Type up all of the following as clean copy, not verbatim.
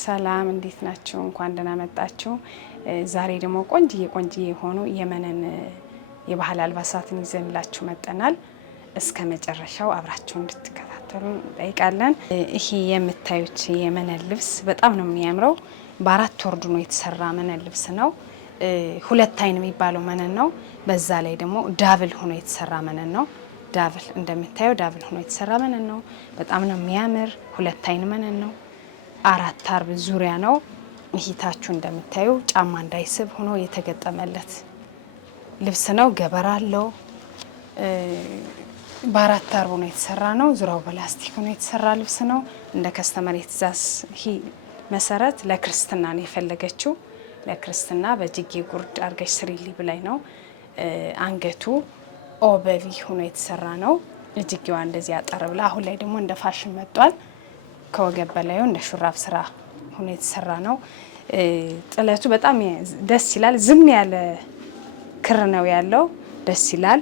ሰላም እንዴት ናችሁ? እንኳን ደህና መጣችሁ። ዛሬ ደግሞ ቆንጅዬ የሆኑ የመነን የባህል አልባሳትን ይዘንላችሁ መጠናል። እስከ መጨረሻው አብራችሁ እንድትከታተሉ እንጠይቃለን። ይሄ የምታዩት የመነን ልብስ በጣም ነው የሚያምረው። በአራት ወርዱ ነው የተሰራ መነን ልብስ ነው። ሁለት አይን የሚባለው መነን ነው። በዛ ላይ ደግሞ ዳብል ሆኖ የተሰራ መነን ነው። ዳብል እንደምታየው ዳብል ሆኖ የተሰራ መነን ነው። በጣም ነው የሚያምር። ሁለት አይን መነን ነው። አራት አርብ ዙሪያ ነው። ይሄታችሁ እንደምታዩ ጫማ እንዳይስብ ሆኖ የተገጠመለት ልብስ ነው። ገበር አለው። በአራት አርብ ነው የተሰራ ነው። ዙሪያው በላስቲክ ነው የተሰራ ልብስ ነው። እንደ ከስተመር የትእዛዝ መሰረት ለክርስትና ነው የፈለገችው። ለክርስትና በእጅጌ ጉርድ አርገሽ ስሪሊ ብላይ ነው። አንገቱ ኦበቪ ሆኖ የተሰራ ነው። እጅጌዋ እንደዚህ አጠር ብላ፣ አሁን ላይ ደግሞ እንደ ፋሽን መጥቷል። ከወገብ በላዩ እንደ ሹራብ ስራ ሆኖ የተሰራ ነው። ጥለቱ በጣም ደስ ይላል። ዝም ያለ ክር ነው ያለው። ደስ ይላል።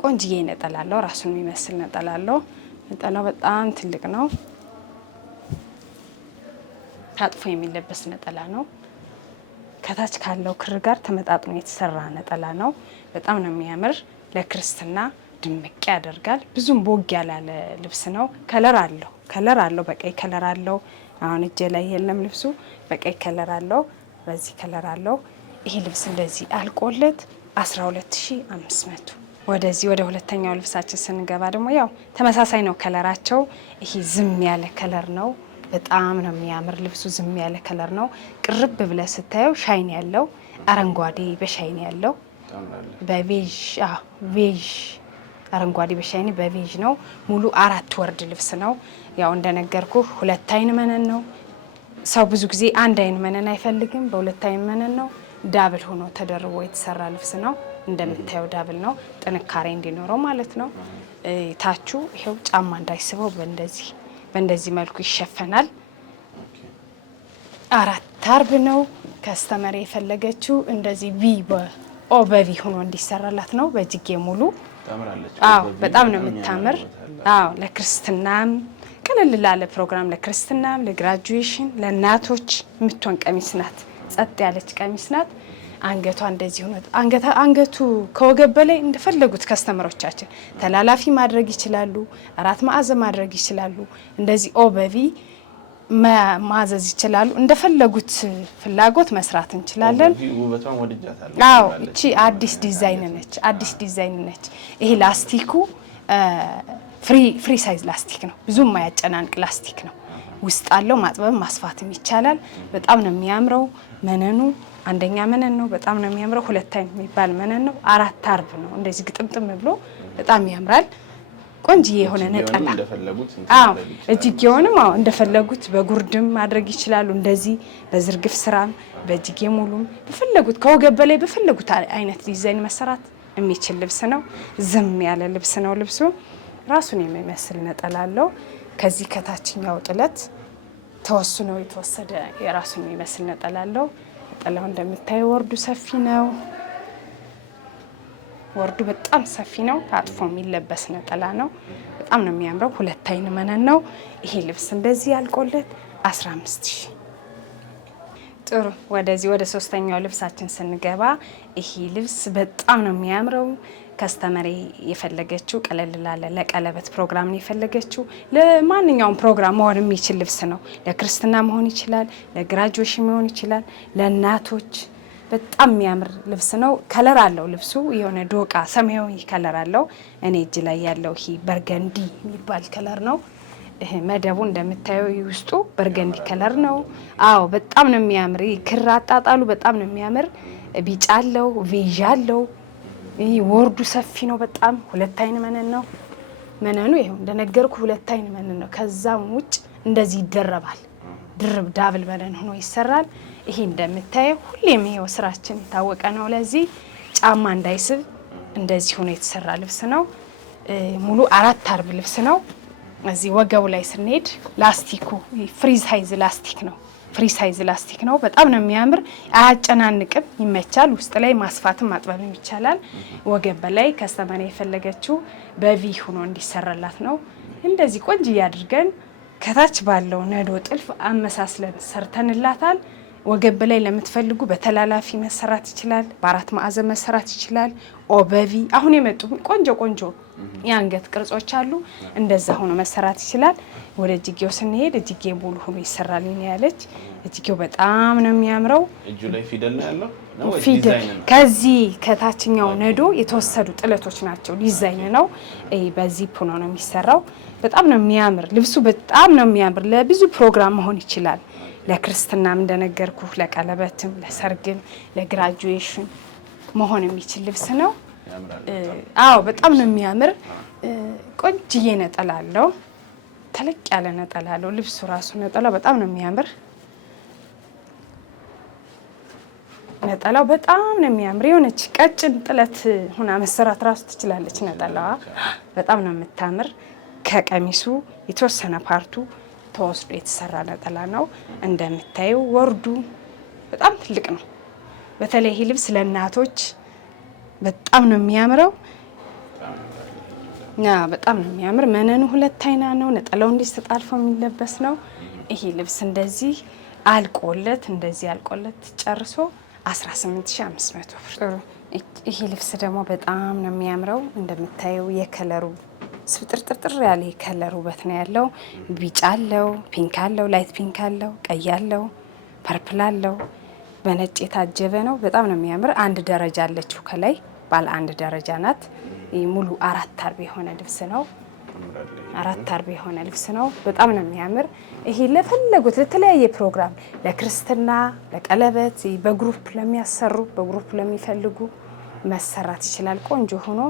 ቆንጅዬ ነጠላለው። ራሱን የሚመስል ነጠላለው። ነጠላው በጣም ትልቅ ነው። ታጥፎ የሚለበስ ነጠላ ነው። ከታች ካለው ክር ጋር ተመጣጥኖ የተሰራ ነጠላ ነው። በጣም ነው የሚያምር። ለክርስትና ድምቅ ያደርጋል። ብዙም ቦግ ያላለ ልብስ ነው። ከለር አለው። በቀይ ከለር አለው። አሁን እጄ ላይ የለም ልብሱ። በቀይ ከለር አለው። በዚህ ከለር አለው። ይሄ ልብስ እንደዚህ አልቆለት 12500። ወደዚህ ወደ ሁለተኛው ልብሳችን ስንገባ ደግሞ ያው ተመሳሳይ ነው ከለራቸው። ይሄ ዝም ያለ ከለር ነው። በጣም ነው የሚያምር ልብሱ። ዝም ያለ ከለር ነው። ቅርብ ብለ ስታየው ሻይን ያለው አረንጓዴ በሻይን ያለው በቤዥ ቤዥ አረንጓዴ በሻይኒ በቤዥ ነው። ሙሉ አራት ወርድ ልብስ ነው። ያው እንደነገርኩ ሁለት አይን መነን ነው። ሰው ብዙ ጊዜ አንድ አይን መነን አይፈልግም። በሁለት አይን መነን ነው። ዳብል ሆኖ ተደርቦ የተሰራ ልብስ ነው። እንደምታየው ዳብል ነው። ጥንካሬ እንዲኖረው ማለት ነው። ታቹ ይሄው ጫማ እንዳይስበው በእንደዚህ መልኩ ይሸፈናል። አራት አርብ ነው። ከስተመር የፈለገችው እንደዚህ በቪ ሆኖ እንዲሰራላት ነው። በእጅጌ ሙሉ በጣም ነው የምታምር። ለክርስትናም ቀለል ላለ ፕሮግራም፣ ለክርስትናም፣ ለግራጁዌሽን፣ ለእናቶች የምትሆን ቀሚስ ናት። ጸጥ ያለች ቀሚስ ናት። አንገቷ እንደዚህ ሆኖ አንገቱ ከወገብ በላይ እንደፈለጉት ከስተመሮቻችን ተላላፊ ማድረግ ይችላሉ። አራት ማዕዘን ማድረግ ይችላሉ። እንደዚህ ኦበቪ ማዘዝ ይችላሉ። እንደፈለጉት ፍላጎት መስራት እንችላለን። እቺ አዲስ ዲዛይን ነች። ይሄ ላስቲኩ ፍሪ ሳይዝ ላስቲክ ነው። ብዙም ማያጨናንቅ ላስቲክ ነው። ውስጥ አለው። ማጥበብ ማስፋትም ይቻላል። በጣም ነው የሚያምረው። መነኑ አንደኛ መነን ነው። በጣም ነው የሚያምረው። ሁለት አይን የሚባል መነን ነው። አራት አርብ ነው። እንደዚህ ግጥምጥም ብሎ በጣም ያምራል። ቆንጅዬ የሆነ ነጠላ። እጅጌውንም እንደፈለጉት በጉርድም ማድረግ ይችላሉ። እንደዚህ በዝርግፍ ስራም በእጅጌ ሙሉም በፈለጉት ከወገብ በላይ በፈለጉት አይነት ዲዛይን መሰራት የሚችል ልብስ ነው። ዝም ያለ ልብስ ነው። ልብሱ ራሱን የሚመስል ነጠላ አለው። ከዚህ ከታችኛው ጥለት ተወስኖ የተወሰደ የራሱን የሚመስል ነጠላ አለው። ነጠላው እንደምታዩ ወርዱ ሰፊ ነው። ወርዱ በጣም ሰፊ ነው። ታጥፎ የሚለበስ ነጠላ ነው። በጣም ነው የሚያምረው። ሁለት አይን መነን ነው። ይሄ ልብስ እንደዚህ ያልቆለት 15000። ጥሩ። ወደ ሶስተኛው ልብሳችን ስንገባ ይሄ ልብስ በጣም ነው የሚያምረው። ከስተመሬ የፈለገችው ቀለል ላለ ለቀለበት ፕሮግራም ነው የፈለገችው። ለማንኛውም ፕሮግራም መሆን የሚችል ልብስ ነው። ለክርስትና መሆን ይችላል። ለግራጁዌሽን መሆን ይችላል። ለእናቶች በጣም የሚያምር ልብስ ነው። ከለር አለው ልብሱ። የሆነ ዶቃ ሰማያዊ ከለር አለው። እኔ እጅ ላይ ያለው ይሄ በርገንዲ የሚባል ከለር ነው። መደቡ እንደምታየው ውስጡ በርገንዲ ከለር ነው። በጣም ነው የሚያምር። ክር አጣጣሉ በጣም ነው የሚያምር። ቢጫ አለው፣ ቬዥ አለው። ይሄ ወርዱ ሰፊ ነው በጣም። ሁለት አይን መነን ነው። መነኑ ይሄው እንደነገርኩ ሁለት አይን መነን ነው። ከዛም ውጭ እንደዚህ ይደረባል። ድርብ ዳብል መነን ሆኖ ይሰራል። ይሄ እንደምታየው ሁሌም ይሄው ስራችን የታወቀ ነው። ለዚህ ጫማ እንዳይስብ እንደዚህ ሆኖ የተሰራ ልብስ ነው። ሙሉ አራት አርብ ልብስ ነው። እዚህ ወገቡ ላይ ስንሄድ ላስቲኩ ፍሪ ሳይዝ ላስቲክ ነው። በጣም ነው የሚያምር። አያጨናንቅም። ይመቻል። ውስጥ ላይ ማስፋትም ማጥበብም ይቻላል። ወገብ በላይ ከስተመር የፈለገችው በቪ ሆኖ እንዲሰራላት ነው። እንደዚህ ቆንጆ ያድርገን ከታች ባለው ነዶ ጥልፍ አመሳስለን ሰርተንላታል። ወገብ ላይ ለምትፈልጉ በተላላፊ መሰራት ይችላል፣ በአራት ማዕዘን መሰራት ይችላል። ኦበቪ አሁን የመጡ ቆንጆ የአንገት ቅርጾች አሉ። እንደዛ ሆኖ መሰራት ይችላል። ወደ እጅጌው ስንሄድ እጅጌ ሙሉ ሆኖ ይሰራልኝ ያለች እጅጌው በጣም ነው የሚያምረው። እጁ ላይ ፊደል ነው ያለው ነው ፊደል ከዚህ ከታችኛው ነዶ የተወሰዱ ጥለቶች ናቸው። ዲዛይን ነው። በዚህ ሆኖ ነው የሚሰራው። በጣም ነው የሚያምር ልብሱ። በጣም ነው የሚያምር። ለብዙ ፕሮግራም መሆን ይችላል። ለክርስትናም እንደነገርኩ፣ ለቀለበትም፣ ለሰርግም፣ ለግራጁዌሽን መሆን የሚችል ልብስ ነው። አዎ በጣም ነው የሚያምር። ቆንጅዬ ነጠላ አለው። ተለቅ ያለ ነጠላ አለው። ልብሱ ራሱ ነጠላው በጣም ነው የሚያምር። ነጠላው በጣም ነው የሚያምር። የሆነች ቀጭን ጥለት ሆና መሰራት ራሱ ትችላለች ነጠላዋ። በጣም ነው የምታምር። ከቀሚሱ የተወሰነ ፓርቱ ተወስዶ የተሰራ ነጠላ ነው። እንደምታዩ ወርዱ በጣም ትልቅ ነው። በተለይ ይህ ልብስ ለእናቶች በጣም ነው የሚያምረው። በጣም ነው የሚያምር። መነኑ 2 አይና ነው። ነጠላው እንዲህ ተጣልፎ የሚለበስ ነው። ይሄ ልብስ እንደዚህ አልቆለት ጨርሶ 18500 ብር። ይሄ ልብስ ደግሞ በጣም ነው የሚያምረው። እንደምታየው የከለሩ ስብጥርጥር ያለ የከለር ውበት ነው ያለው። ቢጫ አለው፣ ፒንክ አለው፣ ላይት ፒንክ አለው፣ ቀይ አለው፣ ፐርፕል አለው። በነጭ የታጀበ ነው። በጣም ነው የሚያምር። 1 ደረጃ አለችው ከላይ ባለ 1 ደረጃ ናት። ሙሉ 4 አርብ የሆነ ልብስ ነው። 4 አርብ የሆነ ልብስ ነው። በጣም ነው የሚያምር። ይሄ ለፈለጉት ለተለያየ ፕሮግራም፣ ለክርስትና፣ ለቀለበት፣ በግሩፕ ለሚያሰሩ፣ በግሩፕ ለሚፈልጉ መሰራት ይችላል። ቆንጆ ሆኖ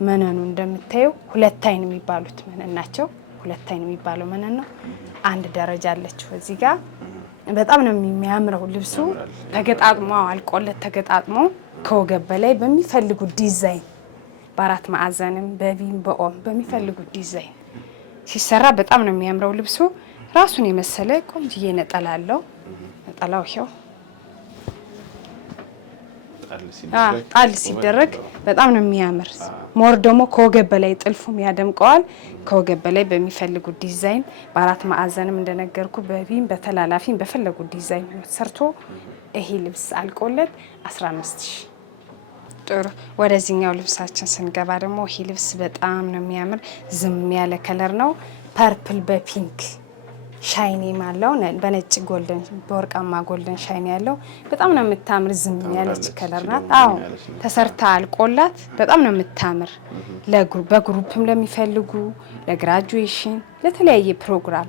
መነኑ እንደምታየው 2 አይን የሚባሉት መነን ናቸው። 2 አይን የሚባለው መነን ነው። 1 ደረጃ አለችው እዚህ ጋር። በጣም ነው የሚያምረው ልብሱ። ተገጣጥሞ አልቆለት ተገጣጥሞ ከወገብ በላይ በሚፈልጉት ዲዛይን በአራት ማዕዘንም በቪም በኦም በሚፈልጉት ዲዛይን ሲሰራ በጣም ነው የሚያምረው ልብሱ። ራሱን የመሰለ ቆንጅዬ ነጠላ አለው። ነጠላው ይሄው ጣል ሲደረግ በጣም ነው የሚያምር። ሞር ደግሞ ከወገብ በላይ ጥልፉም ያደምቀዋል። ከወገብ በላይ በሚፈልጉት ዲዛይን በአራት ማዕዘንም እንደነገርኩ በቪም በተላላፊም በፈለጉት ዲዛይን ሰርቶ ይሄ ልብስ አልቆለት 15000። ጥሩ። ወደዚህኛው ልብሳችን ስንገባ ደግሞ ይሄ ልብስ በጣም ነው የሚያምር። ዝም ያለ ከለር ነው። ፐርፕል በፒንክ ሻይኒ ማለው በነጭ ጎልደን በወርቃማ ጎልደን ሻይኒ ያለው በጣም ነው የምታምር። ዝም ያለች ከለር ናት። አዎ ተሰርታ አልቆላት በጣም ነው የምታምር። በግሩፕም ለሚፈልጉ፣ ለግራጁዌሽን፣ ለተለያየ ፕሮግራም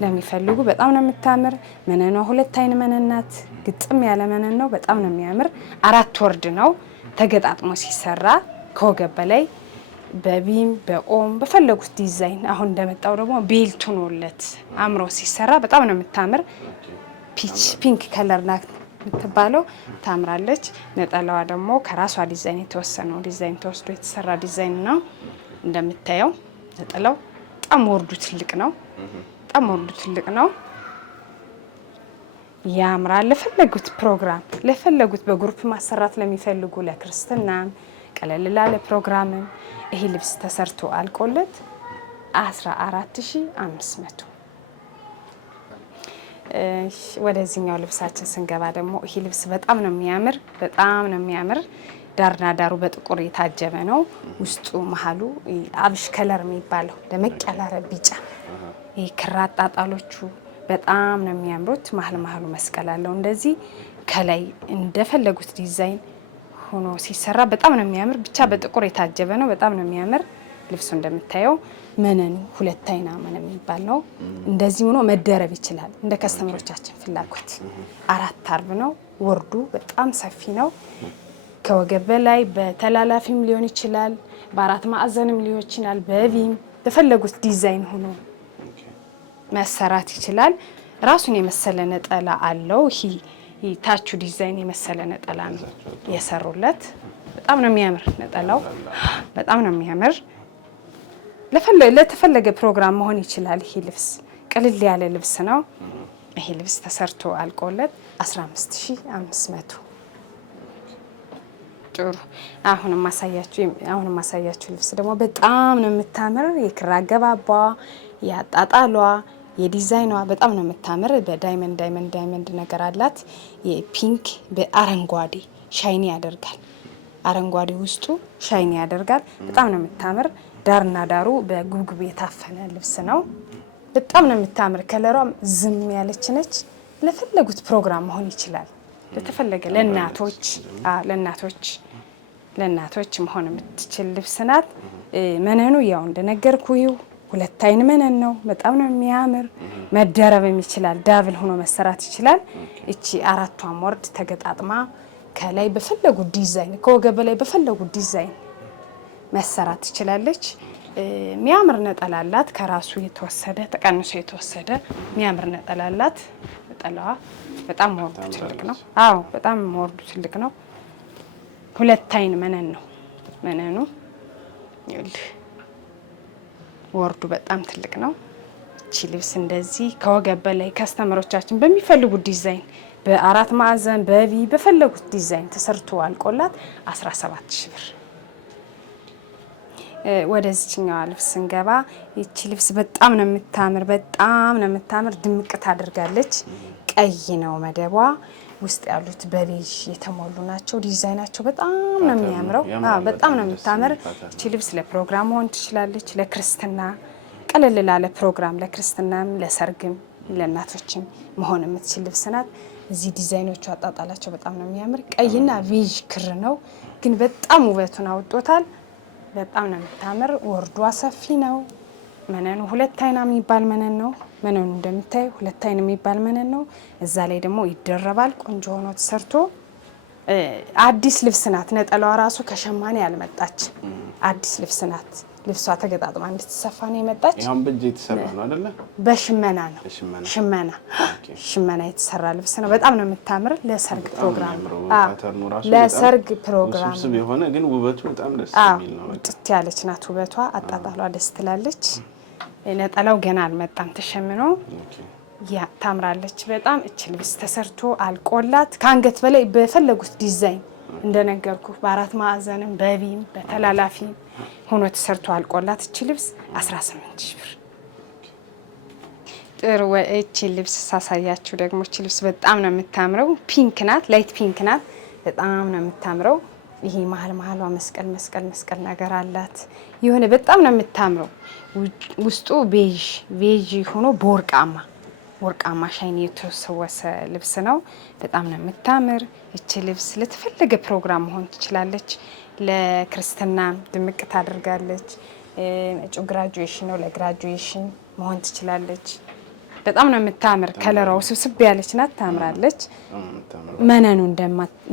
ለሚፈልጉ በጣም ነው የምታምር። መነኗ 2 አይን መነን ናት። ግጥም ያለ መነን ነው። በጣም ነው የሚያምር። 4 ወርድ ነው። ተገጣጥሞ ሲሰራ ከወገብ በላይ በቢም በኦም በፈለጉት ዲዛይን አሁን እንደመጣው ደግሞ ቤልቱ ኖለት አምሮ ሲሰራ በጣም ነው የምታምር። ፒንክ ከለር ናት የምትባለው ታምራለች። ነጠላዋ ደግሞ ከራሷ ዲዛይን የተወሰነው ዲዛይን ተወስዶ የተሰራ ዲዛይን ነው። እንደምታየው ነጠላው በጣም ወርዱ ትልቅ ነው። ያምራል። ለፈለጉት ፕሮግራም ለፈለጉት በግሩፕ ማሰራት ለሚፈልጉ ለክርስትናም ቀለል ላለ ፕሮግራም ይሄ ልብስ ተሰርቶ አልቆለት 14500። ወደዚህኛው ልብሳችን ስንገባ ደግሞ ይሄ ልብስ በጣም ነው የሚያምር። ዳርና ዳሩ በጥቁር የታጀበ ነው። ውስጡ መሀሉ አብሽ ከለር የሚባለው ደመቅ ያለ ቢጫ ይሄ ክር አጣጣሎቹ በጣም ነው የሚያምሩት። መሀሉ መስቀል አለው። እንደዚህ ከላይ እንደፈለጉት ዲዛይን ሆኖ ሲሰራ በጣም ነው የሚያምር። ብቻ በጥቁር የታጀበ ነው። በጣም ነው የሚያምር ልብሱ። እንደምታየው መነኑ 2 አይና መነን የሚባል ነው። እንደዚህ ሆኖ መደረብ ይችላል እንደ ከስተመሮቻችን ፍላጎት። 4 አርብ ነው። ወርዱ በጣም ሰፊ ነው። ከወገብ በላይ በተላላፊም ሊሆን ይችላል፣ በአራት ማዕዘንም ሊሆን ይችላል፣ በቪም በፈለጉት ዲዛይን ሆኖ መሰራት ይችላል። ራሱን የመሰለ ነጠላ አለው። ይሄ ታቹ ዲዛይን የመሰለ ነጠላ ነው የሰሩለት። በጣም ነው የሚያምር ነጠላው። በጣም ነው የሚያምር። ለተፈለገ ፕሮግራም መሆን ይችላል። ይሄ ልብስ ቅልል ያለ ልብስ ነው። ይሄ ልብስ ተሰርቶ አልቆለት 15500። ጥሩ። አሁንም ማሳያችሁ ልብስ ደግሞ በጣም ነው የምታምር። የክር አገባቧ፣ ያጣጣሏ የዲዛይኗ በጣም ነው የምታምር። በዳይመንድ ነገር አላት። የፒንክ በአረንጓዴ ሻይኒ ያደርጋል። አረንጓዴ ውስጡ ሻይኒ ያደርጋል። በጣም ነው የምታምር። ዳርና ዳሩ በጉብጉብ የታፈነ ልብስ ነው። በጣም ነው የምታምር። ከለሯም ዝም ያለች ነች። ለፈለጉት ፕሮግራም መሆን ይችላል። ለተፈለገ ለእናቶች መሆን የምትችል ልብስ ናት። መነኑ ያው እንደነገርኩ 2 አይን መነን ነው። በጣም ነው የሚያምር። መደረብም ይችላል። ዳብል ሆኖ መሰራት ይችላል። እቺ 4ቷም ወርድ ተገጣጥማ ከላይ በፈለጉት ዲዛይን ከወገብ ላይ በፈለጉት ዲዛይን መሰራት ትችላለች። የሚያምር ነጠላ አላት። ከራሱ የተወሰደ ተቀንሶ የተወሰደ የሚያምር ነጠላ አላት። ነጠላዋ በጣም ወርዱ ትልቅ ነው። አዎ በጣም ወርዱ ትልቅ ነው። 2 አይን መነን ነው መነኑ። ወርዱ በጣም ትልቅ ነው። እቺ ልብስ እንደዚህ ከወገብ በላይ ከስተመሮቻችን በሚፈልጉት ዲዛይን በ4 ማዕዘን በቪ በፈለጉት ዲዛይን ተሰርቶ አልቆላት 17000 ብር። ወደዚህኛው ልብስ ስንገባ እቺ ልብስ በጣም ነው የምታምር። ድምቅ ታደርጋለች። ቀይ ነው መደቧ። ውስጥ ያሉት በቤጅ የተሞሉ ናቸው። ዲዛይናቸው በጣም ነው የሚያምረው። በጣም ነው የምታምር። እቺ ልብስ ለፕሮግራም መሆን ትችላለች። ለክርስትና ቀለል ላለ ፕሮግራም ለክርስትናም፣ ለሰርግም፣ ለእናቶችም መሆን የምትችል ልብስ ናት። እዚህ ዲዛይኖቹ አጣጣላቸው በጣም ነው የሚያምር። ቀይና ቤጅ ክር ነው ግን በጣም ውበቱን አውጦታል። በጣም ነው የምታምር። ወርዷ ሰፊ ነው። መነኑ 2 አይና የሚባል መነን ነው። መነኑ እንደምታዩ 2 አይን የሚባል መነን ነው። እዛ ላይ ደግሞ ይደረባል። ቆንጆ ሆኖ ተሰርቶ አዲስ ልብስ ናት። ነጠላዋ ራሱ ከሸማኔ ያልመጣች አዲስ ልብስ ናት። ልብሷ ተገጣጥማ እንድትሰፋ ነው የመጣች። ያም በእጅ የተሰራ ነው አይደለ? በሽመና ነው። ሽመና የተሰራ ልብስ ነው። በጣም ነው የምታምር። ለሰርግ ፕሮግራም ለሰርግ ፕሮግራም ውስብስብ የሆነ ግን ውበቱ በጣም ደስ የሚል ነው። ጥት ያለች ናት ውበቷ። አጣጣሏ ደስ ትላለች። ነጠላው ገና አልመጣም ተሸምኖ። ያ ታምራለች በጣም። እቺ ልብስ ተሰርቶ አልቆላት ከአንገት በላይ በፈለጉት ዲዛይን እንደነገርኩ በ4 ማዕዘንም በቪም በተላላፊ ሆኖ ተሰርቶ አልቆላት እቺ ልብስ 18000 ብር። ጥሩ። እቺ ልብስ ሳሳያችሁ ደግሞ እቺ ልብስ በጣም ነው የምታምረው። ፒንክ ናት፣ ላይት ፒንክ ናት። በጣም ነው የምታምረው። ይሄ መሀሏ መስቀል ነገር አላት። የሆነ በጣም ነው የምታምረው። ውስጡ ቤዥ ሆኖ በወርቃማ ሻይን የተሰወሰ ልብስ ነው። በጣም ነው የምታምር። እቺ ልብስ ለተፈለገ ፕሮግራም መሆን ትችላለች። ለክርስትና ድምቅ ታደርጋለች። መጪው ግራጁዌሽን ነው። ለግራጁዌሽን መሆን ትችላለች። በጣም ነው የምታምር። ከለሯ ውስብስብ ያለች ናት። ታምራለች። መነኑ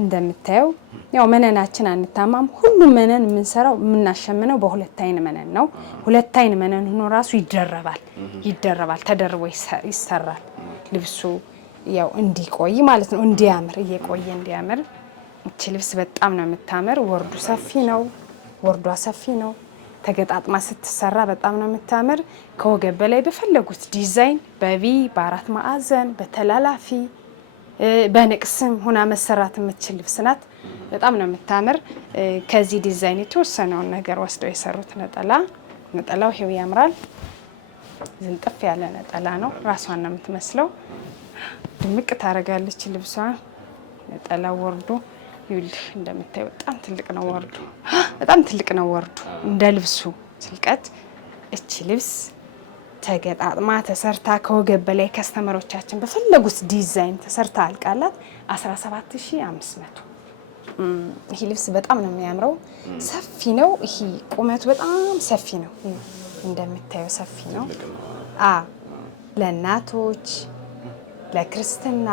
እንደምታየው ያው መነናችን አንታማም። ሁሉም መነን የምንሰራው የምናሸምነው በ2 አይን መነን ነው። 2 አይን መነን ሆኖ ራሱ ይደረባል። ተደርቦ ይሰራል። ልብሱ ያው እንዲቆይ ማለት ነው። እየቆየ እንዲያምር። እቺ ልብስ በጣም ነው የምታምር። ወርዷ ሰፊ ነው። ተገጣጥማ ስትሰራ በጣም ነው የምታምር። ከወገብ በላይ በፈለጉት ዲዛይን በቪ በ4 ማዕዘን በተላላፊ በንቅስም ሆና መሰራት የምትችል ልብስ ናት። በጣም ነው የምታምር። ከዚህ ዲዛይን የተወሰነውን ነገር ወስደው የሰሩት ነጠላው ይሄው ያምራል። ዝንጥፍ ያለ ነጠላ ነው። ራሷን ነው የምትመስለው። ድምቅ ታደርጋለች ልብሷ። ነጠላው ወርዱ ይኸውልህ እንደምታዩ በጣም ትልቅ ነው ወርዱ እንደ ልብሱ ትልቀት። እቺ ልብስ ተገጣጥማ ተሰርታ ከወገብ በላይ ከስተመሮቻችን በፈለጉት ዲዛይን ተሰርታ አልቃላት 17500። ይሄ ልብስ በጣም ነው የሚያምረው። ሰፊ ነው። ይሄ ቁመቱ በጣም ሰፊ ነው። እንደምታዩ ሰፊ ነው። ለእናቶች፣ ለክርስትና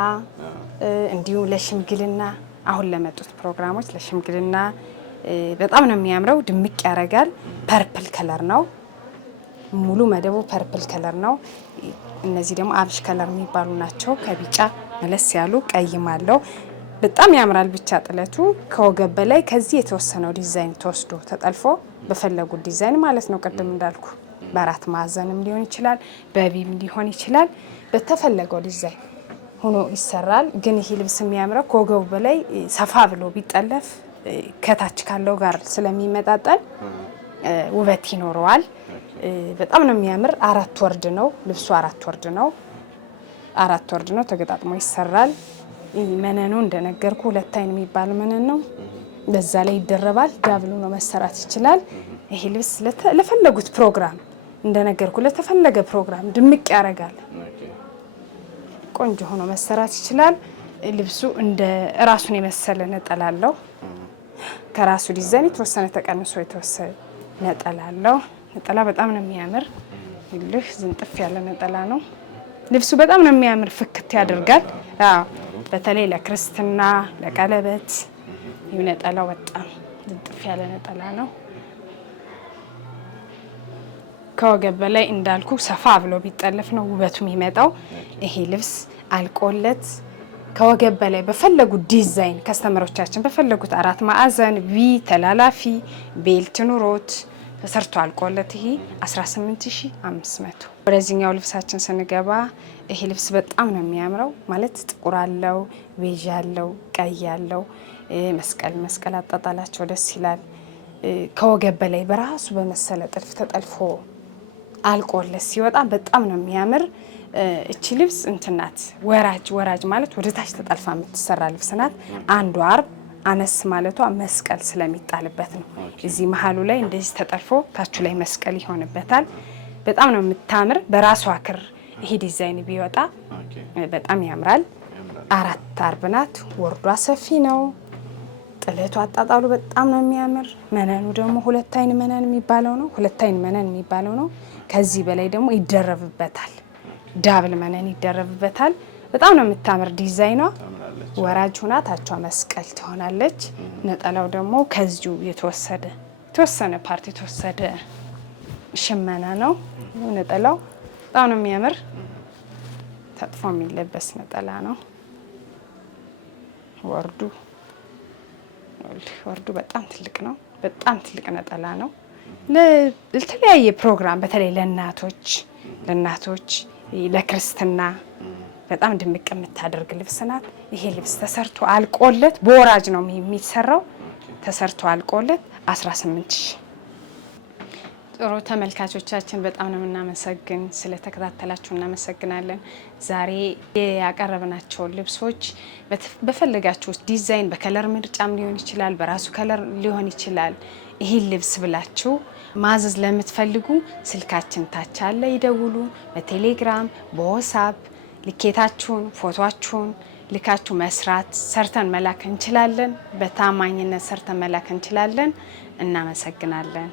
እንዲሁም ለሽምግልና አሁን ለመጡት ፕሮግራሞች ለሽምግልና በጣም ነው የሚያምረው። ድምቅ ያደርጋል። ፐርፕል ከለር ነው። ሙሉ መደቡ ፐርፕል ከለር ነው። እነዚህ ደግሞ አብሽ ከለር የሚባሉ ናቸው። ከቢጫ መለስ ያሉ ቀይም አለው። በጣም ያምራል። ብቻ ጥለቱ ከወገብ በላይ ከዚህ የተወሰነው ዲዛይን ተወስዶ ተጠልፎ በፈለጉት ዲዛይን ማለት ነው። ቅድም እንዳልኩ በ4 ማዕዘንም ሊሆን ይችላል፣ በቪም ሊሆን ይችላል። በተፈለገው ዲዛይን ሆኖ ይሰራል። ግን ይሄ ልብስ የሚያምረው ከወገቡ በላይ ሰፋ ብሎ ቢጠለፍ ከታች ካለው ጋር ስለሚመጣጠን ውበት ይኖረዋል። በጣም ነው የሚያምር። 4 ወርድ ነው ልብሱ፣ 4 ወርድ ነው። 4 ወርድ ነው ተገጣጥሞ ይሰራል። መነኑ እንደነገርኩ 2 አይን የሚባል መነን ነው። በዛ ላይ ይደረባል። ዳብሎ ነው መሰራት ይችላል። ይሄ ልብስ ለፈለጉት ፕሮግራም እንደነገርኩ ለተፈለገ ፕሮግራም ድምቅ ያደርጋል። ቆንጆ ሆኖ መሰራት ይችላል። ልብሱ እንደ ራሱን የመሰለ ነጠላ አለው። ከራሱ ዲዛይን የተወሰነ ተቀንሶ የተወሰነ ነጠላ አለው። ነጠላ በጣም ነው የሚያምር። ይልህ ዝንጥፍ ያለ ነጠላ ነው። ልብሱ በጣም ነው የሚያምር፣ ፍክት ያደርጋል። አዎ በተለይ ለክርስትና፣ ለቀለበት ይህ ነጠላው በጣም ዝንጥፍ ያለ ነጠላ ነው። ከወገብ በላይ እንዳልኩ ሰፋ ብሎ ቢጠለፍ ነው ውበቱ የሚመጣው። ይሄ ልብስ አልቆለት ከወገብ በላይ በፈለጉት ዲዛይን ከስተመሮቻችን በፈለጉት 4 ማዕዘን ቪ ተላላፊ ቤልት ኑሮት ተሰርቶ አልቆለት ይሄ 18500። ወደዚህኛው ልብሳችን ስንገባ ይሄ ልብስ በጣም ነው የሚያምረው። ማለት ጥቁር አለው፣ ቤዥ አለው፣ ቀይ አለው። መስቀል አጣጣላቸው ደስ ይላል። ከወገብ በላይ በራሱ በመሰለ ጥልፍ ተጠልፎ አልቆለት ሲወጣ በጣም ነው የሚያምር። እቺ ልብስ እንትናት ወራጅ ማለት ወደ ታች ተጠልፋ የምትሰራ ልብስ ናት። አንዱ አርብ አነስ ማለቷ መስቀል ስለሚጣልበት ነው። እዚህ መሀሉ ላይ እንደዚህ ተጠልፎ ታቹ ላይ መስቀል ይሆንበታል። በጣም ነው የምታምር። በራሷ ክር ይሄ ዲዛይን ቢወጣ በጣም ያምራል። 4 አርብ ናት። ወርዷ ሰፊ ነው። ጥለቱ አጣጣሉ በጣም ነው የሚያምር። መነኑ ደግሞ 2 አይን መነን የሚባለው ነው። 2 አይን መነን የሚባለው ነው። ከዚህ በላይ ደግሞ ይደረብበታል። ዳብል መነን ይደረብበታል። በጣም ነው የምታምር ዲዛይኗ። ወራጅ ሁና ታቿ መስቀል ትሆናለች። ነጠላው ደግሞ ከዚሁ የተወሰነ ፓርት የተወሰደ ሽመና ነው ነጠላው። በጣም ነው የሚያምር። ተጥፎ የሚለበስ ነጠላ ነው። ወርዱ በጣም ትልቅ ነው። በጣም ትልቅ ነጠላ ነው። ለተለያየ ፕሮግራም በተለይ ለእናቶች ለክርስትና በጣም ድምቅ የምታደርግ ልብስ ናት። ይሄ ልብስ ተሰርቶ አልቆለት በወራጅ ነው የሚሰራው። ተሰርቶ አልቆለት 18000። ጥሩ ተመልካቾቻችን በጣም ነው የምናመሰግን። ስለተከታተላችሁ እናመሰግናለን። ዛሬ ያቀረብናቸውን ልብሶች በፈለጋችሁት ዲዛይን በከለር ምርጫም ሊሆን ይችላል፣ በራሱ ከለር ሊሆን ይችላል። ይህን ልብስ ብላችሁ ማዘዝ ለምትፈልጉ ስልካችን ታች አለ፣ ይደውሉ። በቴሌግራም በዋትስአፕ ልኬታችሁን ፎቶአችሁን ልካችሁ መስራት ሰርተን መላክ እንችላለን። በታማኝነት ሰርተን መላክ እንችላለን። እናመሰግናለን።